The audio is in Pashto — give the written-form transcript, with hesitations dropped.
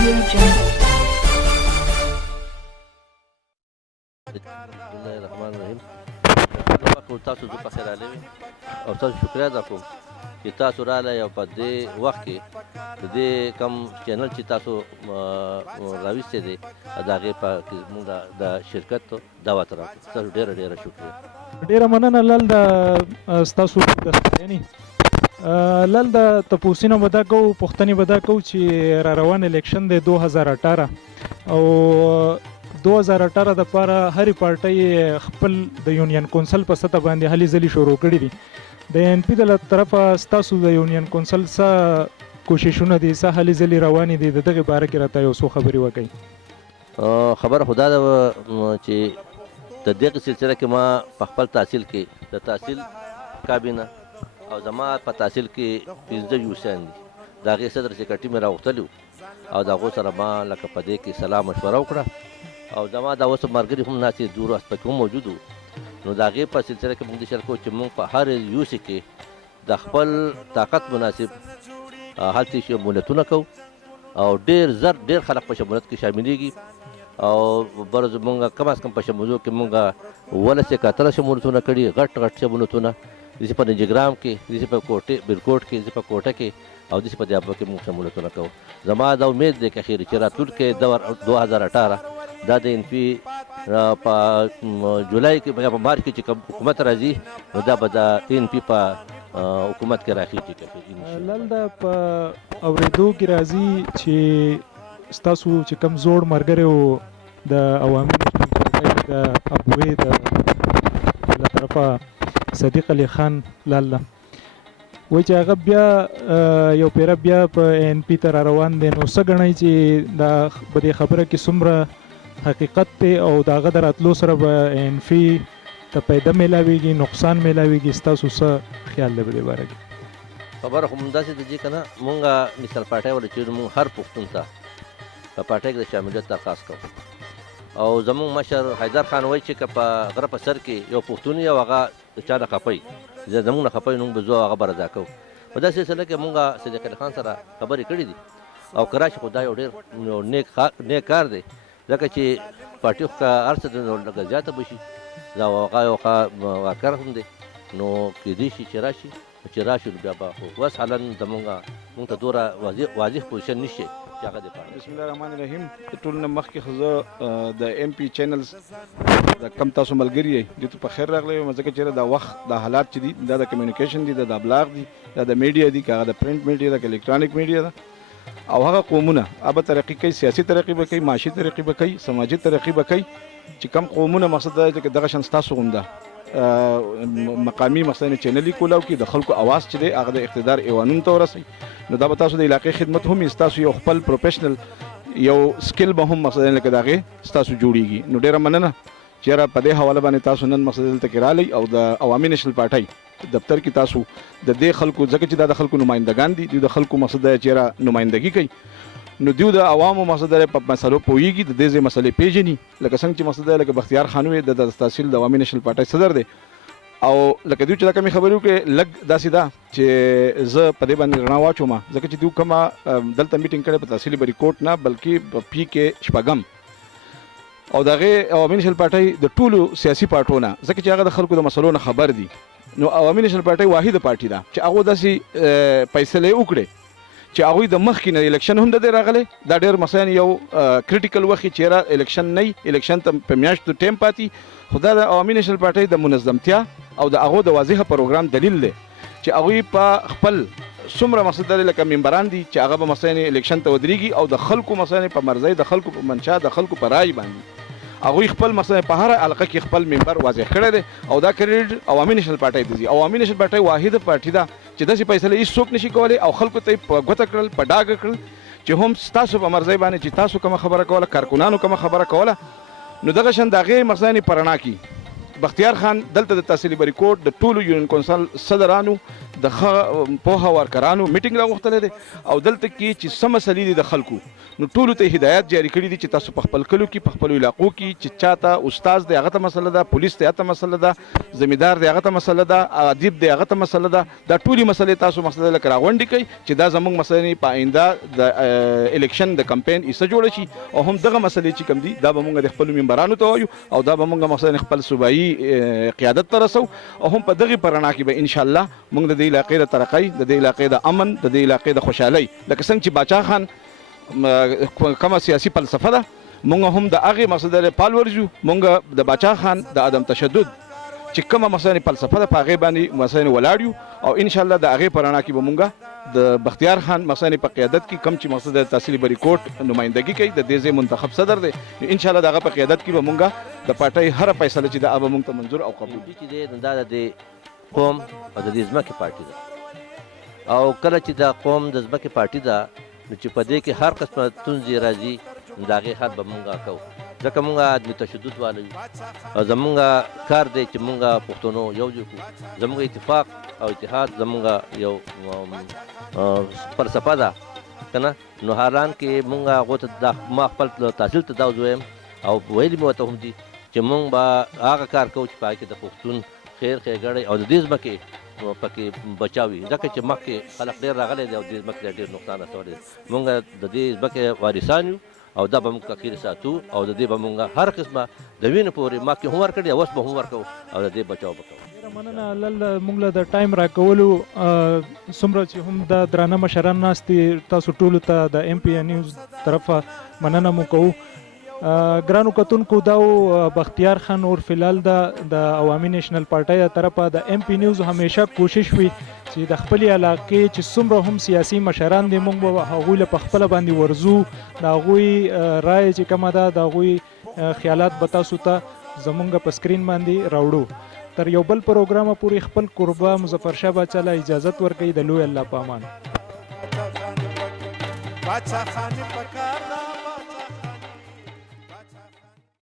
Audio Jungle. بسم الله الرحمن الرحیم. تاسو زه پخې راغلی او تاسو شکریه ادا کوم چې تاسو راغلی او په دې وخت کې د دې کم چینل چې تاسو راویستی دی د هغې په موږ د شرکت دعوت راکړو. تاسو ډېره ډېره شکریه. ډیره مننه لال د ستاسو د ستاینې. لال د تپوسینه به دا کوو پوښتنې به دا کوو چې را روان الیکشن دی 2018 او 2018 دپاره هرې پارټۍ خپل د یونین کونسل په سطح باندې هلې ځلې شروع کړي دي. د ان پي د طرفه ستاسو د یونین کونسل څه کوششونه دي، څه هلې ځلې روانې دي، د دغې باره کې راته یو څو خبرې وکړئ. خبره خو دا ده چې د دغې سلسله کې ما په خپل تحصیل کې د تحصیل کابینه او زما په تحصیل کې 15 یوسیان دي، د هغې صدر سیکرټري مې راغوښتلي او د هغو سره ما لکه په دې کې سلا مشوره وکړه او زما دا اوس ملګري هم ناستې دور پکې هم موجود وو. نو د هغې په سلسله کې موږ د شرکو چې موږ په هر یوسي کې د خپل طاقت مناسب هلته شمولیتونه کوو او ډېر زر ډېر خلک په شمولیت کې شاملېږي او برز مونږ کم از کم په شمولو کې مونږ 11 شمولیتونه کړي، غټ غټ شمولیتونه داسې په نجګرام کې، داسې په برکوټ کې، داسې په کوټه کې او داسې په دیابه کې مونږ شمولیتونه کوو. زما دا امید دی که خیر چې راتلونکی دور 2018 دا د ان پي په جولای کې یا په مارچ کې چې حکومت راځي نو دا به د ان پي په حکومت کې راخېږي. لال دا په اورېدو کې راځي چې ستاسو چې کوم زوړ ملګری و د عوامي نېشنل پارټۍ د ابوې له طرفه صدیق علي خان لال وایي چې هغه بیا یو پیره بیا په ان پي ته را روان دی. نو څه ګڼئ چې دا په دې خبره کې څومره حقیقت دی او د هغه د راتلو سره به ان پي ته پیدا میلاویږي، نقصان میلاویږي؟ ستاسو څه خیال دی په دې باره کې؟ خبره خو همداسې ده چې که نه مونږ نېشنل پارټۍ والا چې مونږ هر پښتون ته په پارټۍ کې د شاملیت درخواست کوو او زمونږ مشر حیدر خان وایي چې که په غره په سر کې یو پښتون یو هغه د چا نه خفی زمونږ نه خفی نو موږ به ځو هغه به رضا کوو. په داسې سلسله کې مونږ صدیق علي خان سره خبرې کړې دي او که راشي خو دا یو ډېر نیک کار دی ځکه چې پارټي خو که هر څه نو لږه زیاته به شي دا هغه یو واقع هم دی نو کېدای شي چې راشي نو بیا به خو اوس حالا مونږ ته دومره واضح پوزیشن نشي چې هغه دی. بسم الله الرحمن الرحیم. ټول نه مخکې خو زه د ایم پي چینلز د کم تاسو ملګري یې دې ته په خیر راغلی یم ځکه چې دا وخت دا حالات چې دي دا د کمیونیکیشن دي، دا د ابلاغ دي، دا د میډیا دي، که هغه د پرنټ میډیا ده که الکترونیک میډیا ده او هغه قومونه ابه ترقي کوي، سیاسي ترقي به کوي، معاشي ترقي به کوي، سماجي ترقي به کوي چې کم قومونه مقصد دا چې دغه شان ستاسو هم ده مقامي مثلا چینلي کولاو کې د خلکو اواز چې دی هغه د اقتدار ایوانونو ته ورسوي. نو دا به تاسو د علاقې خدمت هم ستاسو یو خپل پروفیشنل یو سکل به هم مثلا لکه د هغې ستاسو جوړیږي. نو ډېره مننه چې یاره په دې حواله باندې تاسو نن مثلا دلته کې رالی او د عوامي نېشنل پارټۍ دفتر کې تاسو د دې خلکو ځکه چې دا د خلکو نمایندګان دي، دوی د خلکو مقصد دی چې یاره نمایندګي کوي نو دیو د عوامو مقصد دی په مسلو پوهېږي، د دې ځای مسلې پېژني. لکه څنګه چې مقصد دی لکه بختیار خان وی د تحصیل د عوامي نېشنل پارټۍ صدر دی او لکه دوی چې دا کمې خبرې وکړې لږ داسې ده چې زه په دې باندې رڼا واچوم ځکه چې دوی کومه دلته میټینګ کړې په تحصیلي بریکوټ نه بلکې په پي کې شپږم او د هغې عوامي نېشنل پارټۍ د ټولو سیاسي پارټو نه ځکه چې هغه د خلکو د مسلو نه خبر دي. نو عوامي نېشنل پارټۍ واحده پارټي ده چې هغو داسې فیصلې وکړې چې هغوی د مخکې نه الیکشن هم د دې راغلی دا ډېر مثلا یو کریټیکل وخت چې یاره الیکشن نه وي، الیکشن ته په میاشتو ټایم پاتې خو دا د عوامي نېشنل پارټۍ د منظمتیا او د هغو د واضحه پروګرام دلیل دی چې هغوی په خپل څومره مقصد لري لکه ممبران دي چې هغه به مثلا الیکشن ته ودرېږي او د خلکو مثلا په مرضۍ د خلکو په منشا د خلکو په رای باندې هغوی خپل مثلا په هر حلقه کې خپل ممبر واضح کړی دی او دا کریډ عوامي نېشنل پارټۍ ته ځي. عوامي نېشنل پارټۍ واحده پارټي ده چې داسې فیصلې هېڅ څوک نشي کولی او خلکو ته یې په ګوته کړل په ډاګه کړل چې هم ستاسو په مرضۍ باندې چې تاسو کومه خبره کوله، کارکونانو کومه خبره کوله نو دغه شان د هغې مثلا په رڼا کې بختیار خان دلته د تحصیلي بریکوټ د ټولو یونین کونسل صدرانو د پوهه ورکرانو میټینګ راغوښتلی دی او دلته کې چې څه مسلې دي د خلکو نو ټولو ته هدایت جاری کړي دي چې تاسو په خپل کلو کې په خپلو علاقو کې چې چاته استاد دی هغه ته مسله ده پولیس دی هغه ته مسله ده زمیندار دی هغه ته مسله ده ادیب دی هغه ته مسله ده دا ټولې مسلې تاسو مسله لکه راغونډې کوي چې دا زموږ مسله په آینده د الیکشن د کمپین ایسه جوړه شي او هم دغه مسلې چې کوم دي دا به موږ د خپلو ممبرانو ته وایو او دا به موږ مثلا خپل صوبایي قیادت ته رسو او هم په دغې په رڼا کې به انشاءالله موږ د دې علاقې د ترقۍ د دې علاقې د امن د دې علاقې د خوشحالۍ لکه څنګه چې باچا خان کومه سیاسي فلسفه ده مونږ هم د هغې مقصد لري پال ورځو مونږ د باچا خان د عدم تشدد چې کومه مثلا فلسفه ده په هغې باندې مثلا ولاړ یو او انشاءالله د هغې په رڼا کې به مونږ د بختیار خان مثلا په قیادت کې کم چې مقصد د تحصیلي بریکوټ نمایندګي کوي د دې ځای منتخب صدر دی انشاءالله د هغه په قیادت کې به مونږ د پارټۍ هره فیصله چې ده هغه مونږ ته منظور او قبول چې دی دا د قوم او د دې ځمکې پارټي ده او کله چې دا قوم د ځمکې پارټي ده نو چې په دې کې هر قسمه ستونزې راځي نو د هغې حل به مونږ کوو ځکه مونږ عدم تشدد والا یو او زمونږ کار دی چې مونږ پښتنو یو جوړ کړو زمونږ اتفاق او اتحاد زمونږ یو فلسفه ده که نه نو حالان کې مونږ هغو ته ما خپل تحصیل ته دا وزویم او ویلي مې ورته هم دي چې مونږ به هغه کار کوو چې په هغې کې د پښتون خیر ښېګڼې او د دې ځمکې پکې بچاوي ځکه چې مخکې خلک ډېر راغلی دی او دې ځمکې ته ډېر نقصان رسولی دی مونږ د دې ځمکې وارثان یو او دا به موږ اخیر ساتو او د دې به مونږ هر قسمه د وینې پورې مخکې هم ورکړي او اوس به هم ورکوو او د دې بچاو به کوو ډېره مننه لل موږ له د ټایم راکولو څومره چې هم د درانه مشران ناست دي تاسو ټولو ته د ایم پی نیوز طرفه مننه مو کوو ګرانو کتونکو دا بختیار خان اور فلال د عوامي نیشنل پارټۍ د طرفه د ایم پی نیوز همیشه کوشش وي چې د خپلې علاقې چې څومره هم سیاسي مشران دي موږ به هغوی له پخپله باندې ورځو د هغوی رایې چې کومه ده د هغوی خیالات به تاسو ته زمونږ په سکرین باندې راوړو تر یو بل پروګرامه پورې خپل قربا مظفر شاه باچا له اجازت ورکوي د لوی الله په امان